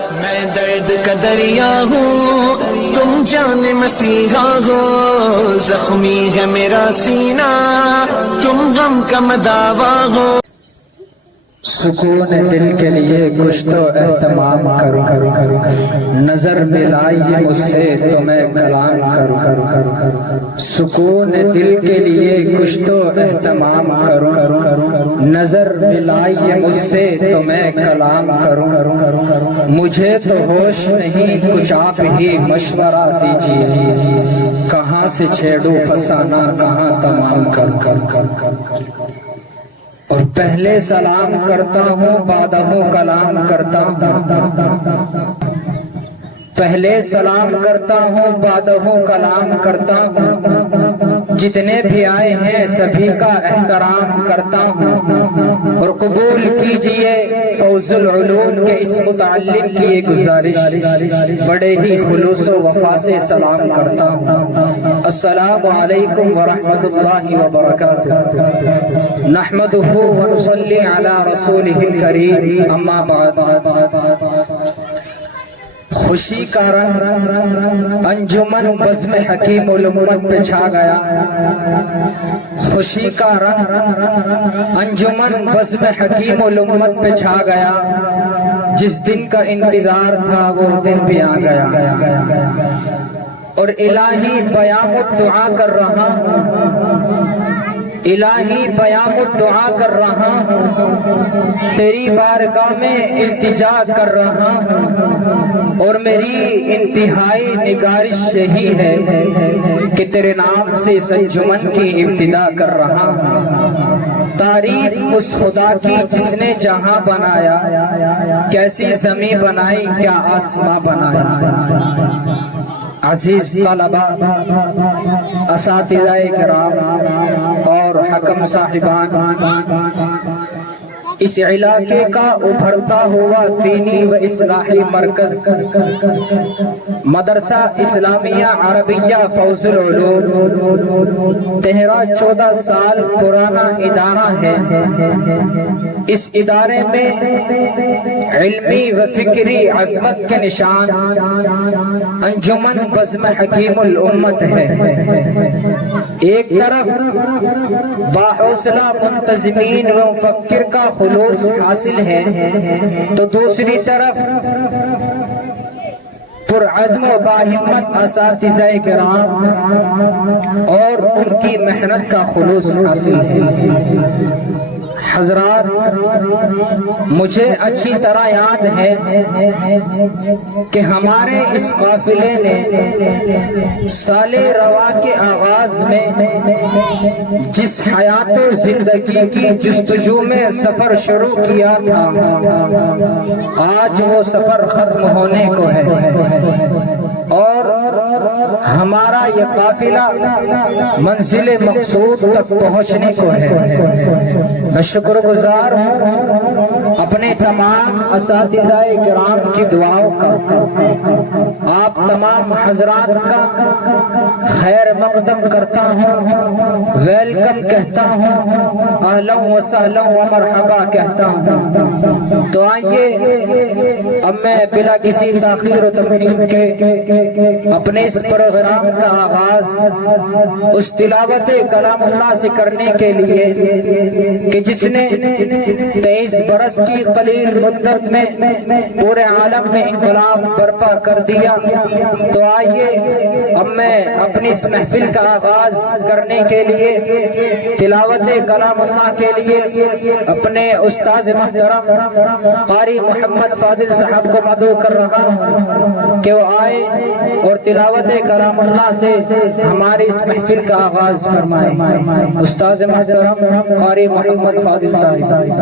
میں درد کا دریا ہوں، تم جان مسیحا ہو، زخمی ہے میرا سینہ، تم غم کا مداوا ہو۔ سکون دل کے لیے کچھ تو اہتمام کروں، نظر ملائی مجھ سے تو میں کلام کروں، سکون دل کے لیے کچھ تو اہتمام کروں، نظر ملائی مجھ سے تو میں کلام کروں، مجھے تو ہوش نہیں کچھ آپ ہی مشورہ دیجیے، کہاں سے چھیڑوں فسانہ کہاں تمام کروں، اور پہلے سلام کرتا ہوں بعدہ کلام کرتا ہوں، پہلے سلام کرتا ہوں بعدہ کلام کرتا ہوں، جتنے بھی آئے ہیں سبھی کا احترام کرتا ہوں، اور قبول کیجئے فوز العلوم کے اس متعلم کی ایک گزارش، بڑے ہی خلوص و وفا سے سلام کرتا ہوں۔ السلام علیکم ورحمۃ اللہ وبرکاتہ، نحمدہ ونصلی علی رسولہ الکریم، اما بعد۔ خوشی کا رنگ انجمن بزم حکیم الامت پہ چھا گیا، خوشی کا رنگ انجمن بزم حکیم الامت پہ چھا گیا، جس دن کا انتظار تھا وہ دن بھی آ گیا، اور الہی بیان دعا کر رہا ہوں، الہی بیان دعا کر رہا ہوں، تیری بارگاہ میں التجا کر رہا ہوں، اور میری انتہائی نگارش یہی ہے کہ تیرے نام سے اس انجمن کی ابتدا کر رہا ہوں۔ تعریف اس خدا کی جس نے جہاں بنایا، کیسی زمین بنائی کیا آسماں بنایا۔ عزیز طلبہ، اساتذہ کرام اور حکم صاحبان، اس علاقے کا ابھرتا ہوا دینی و اصلاحی مرکز مدرسہ اسلامیہ عربیہ فوز العلوم 13-14 سال پرانا ادارہ ہے۔ اس ادارے میں علمی و فکری عظمت کے نشان انجمن بزم حکیم الامت ہے۔ ایک طرف باحوصلہ منتظمین و مفکر کا خلوص حاصل ہے، تو دوسری طرف پرعزم و باہمت اساتذہ کرام اور ان کی محنت کا خلوص حاصل ہے۔ حضرات، مجھے اچھی طرح یاد ہے کہ ہمارے اس قافلے نے سال رواں کے آغاز میں جس حیات و زندگی کی جستجو میں سفر شروع کیا تھا، آج وہ سفر ختم ہونے کو ہے، اور ہمارا یہ قافلہ منزل مقصود تک پہنچنے کو ہے۔ میں شکر گزار ہوں اپنے تمام اساتذہ کرام کی دعاؤں کا، آپ تمام حضرات کا خیر مقدم کرتا ہوں، ویلکم کہتا ہوں، اہلا و سہلا و مرحبا کہتا ہوں۔ تو آئیے اب میں بلا کسی تاخیر و تمہید کے اپنے اس پروگرام کا آغاز اس تلاوت کلام اللہ سے کرنے کے لیے کہ جس نے 23 برس کی قلیل مدت میں پورے عالم میں انقلاب برپا کر دیا، تو آئیے اب میں اپنی اس محفل کا آغاز کرنے کے لیے تلاوت کلام اللہ کے لیے اپنے استاذ محترم قاری محمد فاضل صاحب کو مدعو کر رہا ہوں کہ وہ آئے اور تلاوت کلام اللہ سے ہماری اس محفل کا آغاز فرمائے۔ استاذ محترم قاری محمد فاضل صاحب۔